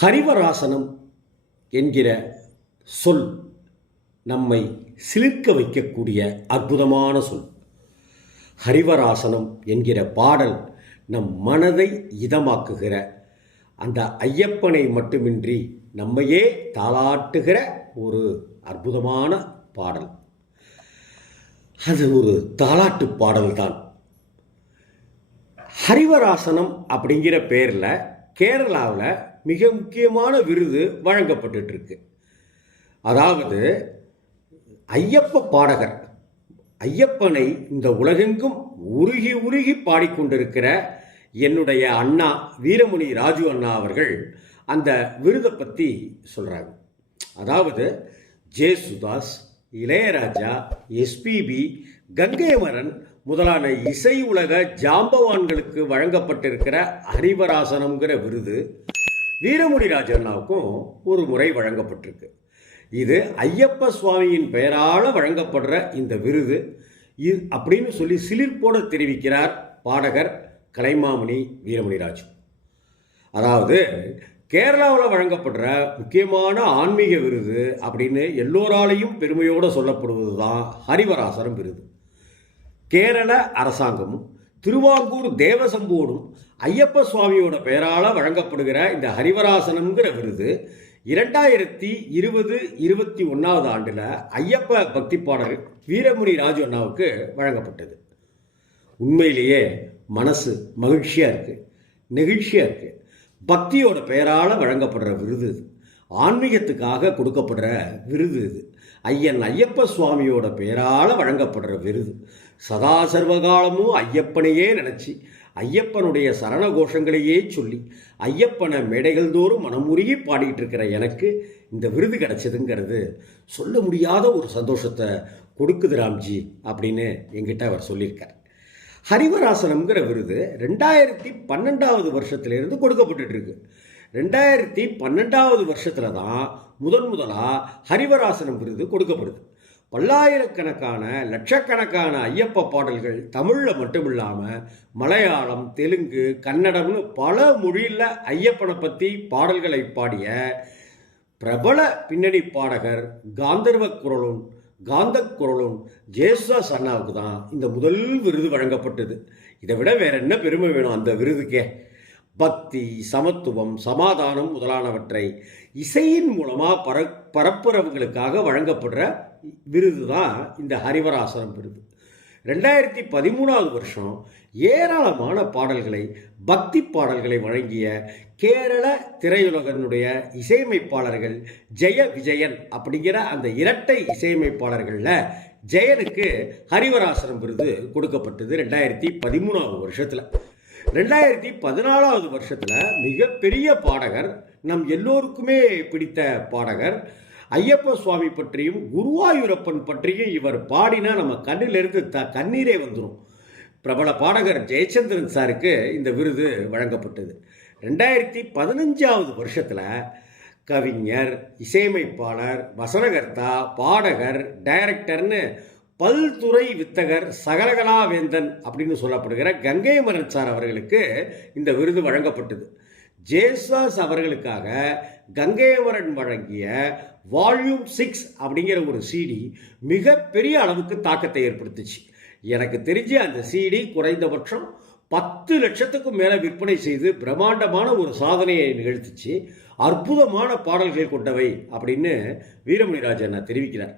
ஹரிவராசனம் என்கிற சொல் நம்மை சிலிர்க்க வைக்கக்கூடிய அற்புதமான சொல். ஹரிவராசனம் என்கிற பாடல் நம் மனதை இதமாக்குகிற அந்த ஐயப்பனை மட்டுமின்றி நம்மையே தாளாட்டுகிற ஒரு அற்புதமான பாடல். அது ஒரு தாலாட்டு பாடல்தான். ஹரிவராசனம் அப்படிங்கிற பேரில் கேரளாவில் மிக முக்கியமான விருது வழங்கப்பட்டு இருக்கு அதாவது ஐயப்ப பாடகர் ஐயப்பனை இந்த உலகெங்கும் உருகி உருகி பாடிக்கொண்டிருக்கிற என்னுடைய அண்ணா வீரமணி ராஜு அண்ணா அவர்கள் அந்த விருதை பற்றி சொல்கிறாங்க அதாவது ஜே சுதாஸ் இளையராஜா எஸ்பிபி கங்கைமரன் முதலான இசை உலக ஜாம்பவான்களுக்கு வழங்கப்பட்டிருக்கிற ஹரிவராசனம்ங்கிற விருது வீரமுடி ராஜண்ணாவுக்கும் ஒரு முறை வழங்கப்பட்டிருக்கு. இது ஐயப்ப சுவாமியின் பெயரால் வழங்கப்படுற இந்த விருது. இது அப்படின்னு சொல்லி சிலிர்ப்போட தெரிவிக்கிறார் பாடகர் கலைமாமணி வீரமணிராஜ் அதாவது கேரளாவில் வழங்கப்படுற முக்கியமான ஆன்மீக விருது அப்படின்னு எல்லோராலையும் பெருமையோடு சொல்லப்படுவது தான் ஹரிவராசரம் விருது. கேரள அரசாங்கமும் திருவாங்கூர் தேவசம்போடும் ஐயப்ப சுவாமியோட பெயரால் வழங்கப்படுகிற இந்த ஹரிவராசனம்ங்கிற விருது இரண்டாயிரத்தி இருபது இருபத்தி ஒன்றாவது ஆண்டில் ஐயப்ப பக்தி பாடல் வீரமுனி ராஜு அண்ணாவுக்கு வழங்கப்பட்டது. உண்மையிலேயே மனசு மகிழ்ச்சியாக இருக்குது நெகிழ்ச்சியாக இருக்குது பக்தியோட பெயரால் வழங்கப்படுற விருது இது. ஆன்மீகத்துக்காக கொடுக்கப்படுற விருது இது. ஐயன் ஐயப்ப சுவாமியோட பெயரால் வழங்கப்படுற விருது. சதா சர்வகாலமும் ஐயப்பனையே நினச்சி ஐயப்பனுடைய சரண கோஷங்களையே சொல்லி ஐயப்பனை மேடைகள் தோறும் மனமுருகி பாடிட்டு இருக்கிற எனக்கு இந்த விருது கிடைச்சதுங்கிறது சொல்ல முடியாத ஒரு சந்தோஷத்தை கொடுக்குது ராம்ஜி அப்படின்னு எங்கிட்ட அவர் சொல்லியிருக்கார். ஹரிவராசனம்ங்கிற விருது ரெண்டாயிரத்தி பன்னெண்டாவது வருஷத்துலேருந்து கொடுக்கப்பட்டுட்டு இருக்கு ரெண்டாயிரத்தி பன்னெண்டாவது வருஷத்தில் தான் முதன் முதலாக ஹரிவராசனம் விருது கொடுக்கப்படுது. பல்லாயிரக்கணக்கான லட்சக்கணக்கான ஐயப்ப பாடல்கள் தமிழில் மட்டும் இல்லாமல் மலையாளம் தெலுங்கு கன்னடம்னு பல மொழியில் ஐயப்பனை பற்றி பாடல்களை பாடிய பிரபல பின்னணி பாடகர் காந்தர்வ குரலும் காந்த குரலும் ஜேசுதாஸ் அண்ணாவுக்கு தான் இந்த முதல் விருது வழங்கப்பட்டது. இதை விட வேற என்ன பெருமை வேணும் அந்த விருதுக்கே? பக்தி சமத்துவம் சமாதானம் முதலானவற்றை இசையின் மூலமாக பர பரப்புறவங்களுக்காக வழங்கப்படுற விருது தான் இந்த ஹரிவராசனம் விருது. ரெண்டாயிரத்தி பதிமூணாவது வருஷம் ஏராளமான பாடல்களை பக்தி பாடல்களை வழங்கிய கேரள திரையுலகனுடைய இசையமைப்பாளர்கள் ஜெய விஜயன் அப்படிங்கிற அந்த இரட்டை இசையமைப்பாளர்களில் ஜெயனுக்கு ஹரிவராசனம் விருது கொடுக்கப்பட்டது ரெண்டாயிரத்தி பதிமூணாவது வருஷத்தில். ரெண்டாயிரத்தி பதினாலாவது வருஷத்தில் மிகப்பெரிய பாடகர் நம் எல்லோருக்குமே பிடித்த பாடகர் ஐயப்ப சுவாமி பற்றியும் குருவாயூரப்பன் பற்றியும் இவர் பாடினா நம்ம கண்ணிலிருந்து த கண்ணீரே வந்துடும் பிரபல பாடகர் ஜெயச்சந்திரன் சாருக்கு இந்த விருது வழங்கப்பட்டது. ரெண்டாயிரத்தி பதினஞ்சாவது வருஷத்தில் கவிஞர் இசையமைப்பாளர் வசனகர்த்தா பாடகர் டைரக்டர்னு பல்துறை வித்தகர் சகலகலாவேந்தன் அப்படின்னு சொல்லப்படுகிற கங்கை மரன் சார் அவர்களுக்கு இந்த விருது வழங்கப்பட்டது. ஜேசாஸ் அவர்களுக்காக கங்கையவரன் வழங்கிய வால்யூம் சிக்ஸ் அப்படிங்கிற ஒரு சிடி மிகப்பெரிய அளவுக்கு தாக்கத்தை ஏற்படுத்துச்சு. எனக்கு தெரிஞ்சு அந்த சிடி குறைந்தபட்சம் பத்து லட்சத்துக்கும் மேலே விற்பனை செய்து பிரம்மாண்டமான ஒரு சாதனையை நிகழ்த்துச்சு. அற்புதமான பாடல்கள் கொண்டவை அப்படின்னு வீரமணிராஜன் தெரிவிக்கிறார்.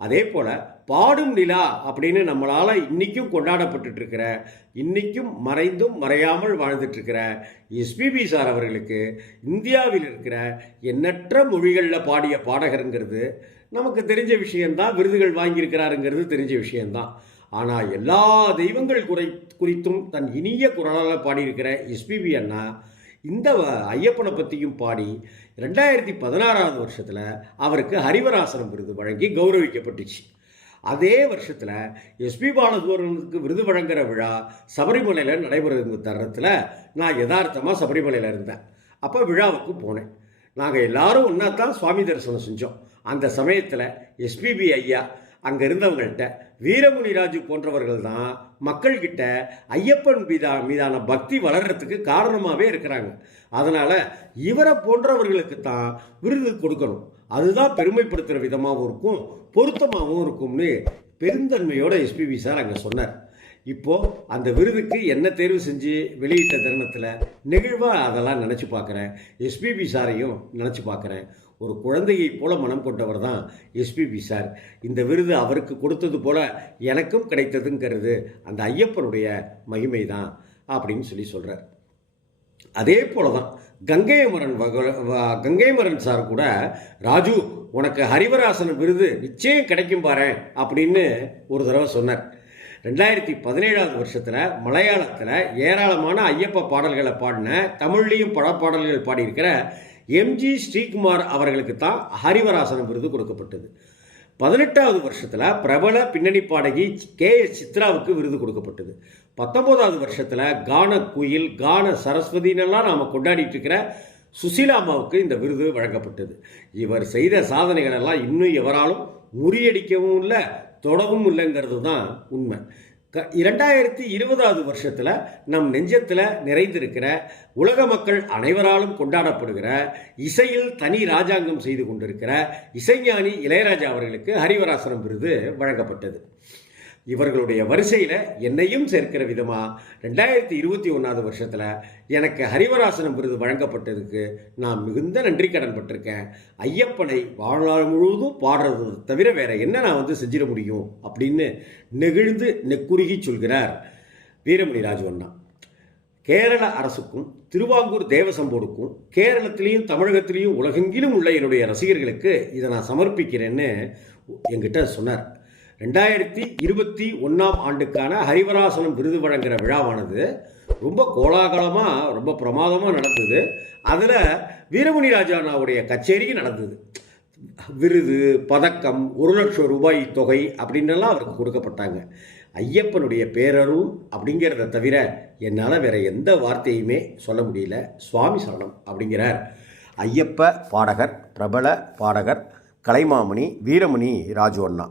அதே போல் பாடும் நிலா அப்படின்னு நம்மளால் இன்றைக்கும் கொண்டாடப்பட்டுட்ருக்கிற இன்றைக்கும் மறைந்தும் மறையாமல் வாழ்ந்துட்டுருக்கிற எஸ்பிபி சார் அவர்களுக்கு இந்தியாவில் இருக்கிற எண்ணற்ற மொழிகளில் பாடிய பாடகருங்கிறது நமக்கு தெரிஞ்ச விஷயந்தான் விருதுகள் வாங்கியிருக்கிறாருங்கிறது தெரிஞ்ச விஷயந்தான் ஆனால் எல்லா தெய்வங்கள் குறை குறித்தும் தன் இனிய குரலால் பாடியிருக்கிற எஸ்பிபி அண்ணா இந்த ஐயப்பனை பற்றியும் பாடி ரெண்டாயிரத்தி பதினாறாவது வருஷத்தில் அவருக்கு ஹரிவராசனம் விருது வழங்கி கௌரவிக்கப்பட்டுச்சு. அதே வருஷத்தில் எஸ்பி பாலசுவரனுக்கு விருது வழங்குற விழா சபரிமலையில் நடைபெறுகிற தருணத்தில் நான் யதார்த்தமாக சபரிமலையில் இருந்தேன். அப்போ விழாவுக்கு போனேன். நாங்கள் எல்லாரும் ஒன்றா தான் சுவாமி தரிசனம் செஞ்சோம். அந்த சமயத்தில் எஸ்பிபி ஐயா அங்கே இருந்தவங்கள்ட்ட வீரமுனி ராஜு போன்றவர்கள் தான் மக்கள்கிட்ட ஐயப்பன் மீதா மீதான பக்தி வளர்கிறதுக்கு காரணமாகவே இருக்கிறாங்க. அதனால் இவரை போன்றவர்களுக்கு தான் விருது கொடுக்கணும். அதுதான் பெருமைப்படுத்துகிற விதமாகவும் இருக்கும் பொருத்தமாகவும் இருக்கும்னு பெருந்தன்மையோட எஸ்பிபி சார் அங்கே சொன்னார். இப்போது அந்த விருதுக்கு என்ன தேர்வு செஞ்சு வெளியிட்ட தருணத்தில் நெகிழ்வாக அதெல்லாம் நினச்சி பார்க்குறேன் எஸ்பிபி சாரையும் நினச்சி பார்க்குறேன் ஒரு குழந்தையை போல மனம் கொண்டவர் தான் எஸ்பிபி சார். இந்த விருது அவருக்கு கொடுத்தது போல எனக்கும் கிடைத்ததுங்கிறது அந்த ஐயப்பனுடைய மகிமை தான் அப்படின்னு சொல்லி சொல்கிறார் அதே போல தான் கங்கையமரன் வக- கங்கைமரன் சார் கூட ராஜு உனக்கு ஹரிவராசன் விருது நிச்சயம் கிடைக்கும் பாரு அப்படின்னு ஒரு தடவை சொன்னார். ரெண்டாயிரத்தி பதினேழாவது வருஷத்தில் மலையாளத்தில் ஏராளமான ஐயப்ப பாடல்களை பாடின தமிழ்லேயும் பல பாடல்கள் பாடியிருக்கிற எம்ஜி ஸ்ரீகுமார் அவர்களுக்கு தான் ஹரிவராசனம் விருது கொடுக்கப்பட்டது. பதினெட்டாவது வருஷத்தில் பிரபல பின்னணி பாடகி கே எஸ் சித்ராவுக்கு விருது கொடுக்கப்பட்டது. பத்தொம்போதாவது வருஷத்தில் கான குயில் கான சரஸ்வதினெல்லாம் நாம் கொண்டாடிட்டு இருக்கிற சுசீலா அம்மாவுக்கு இந்த விருது வழங்கப்பட்டது. இவர் செய்த சாதனைகள் எல்லாம் இன்னும் எவராலும் முறியடிக்கவும் இல்லை தொடவும் இல்லைங்கிறது தான் உண்மை. இரண்டாயிரத்தி இருபதாவது வருஷத்தில் நம் நெஞ்சத்தில் நிறைந்திருக்கிற உலக மக்கள் அனைவராலும் கொண்டாடப்படுகிற இசையில் தனி ராஜாங்கம் செய்து கொண்டிருக்கிற இசைஞானி இளையராஜா அவர்களுக்கு ஹரிவராசனம் விருது வழங்கப்பட்டது. இவர்களுடைய வரிசையில் என்னையும் சேர்க்கிற விதமாக ரெண்டாயிரத்தி இருபத்தி ஒன்றாவது வருஷத்தில் எனக்கு ஹரிவராசனம் விருது வழங்கப்பட்டதுக்கு நான் மிகுந்த நன்றி கடன் பட்டிருக்கேன். ஐயப்பனை வாழ்நாள் முழுவதும் பாடுறது தவிர வேறு என்ன நான் வந்து செஞ்சிட முடியும் அப்படின்னு நெகிழ்ந்து நெக்குருகி சொல்கிறார் வீரமணி ராஜவண்ணா. கேரள அரசுக்கும் திருவாங்கூர் தேவசம்போடுக்கும் கேரளத்திலையும் தமிழகத்திலையும் உலகெங்கிலும் உள்ள என்னுடைய ரசிகர்களுக்கு இதை நான் சமர்ப்பிக்கிறேன்னு என்கிட்ட சொன்னார். ரெண்டாயிரத்தி இருபத்தி ஒன்றாம் ஆண்டுக்கான ஹரிவராசனம் விருது வழங்குகிற விழாவானது ரொம்ப கோலாகலமாக ரொம்ப பிரமாதமாக நடந்தது. அதில் வீரமணி ராஜாண்ணாவுடைய கச்சேரியும் நடந்தது. விருது பதக்கம் ஒரு லட்சம் ரூபாய் தொகை அப்படின்னெல்லாம் அவருக்கு கொடுக்கப்பட்டாங்க. ஐயப்பனுடைய பேரருள் அப்படிங்கிறத தவிர என்னால் வேற எந்த வார்த்தையுமே சொல்ல முடியல. சுவாமி சரணம் அப்படிங்கிறார். ஐயப்ப பாடகர் பிரபல பாடகர் கலைமாமணி வீரமணி ராஜு அண்ணா.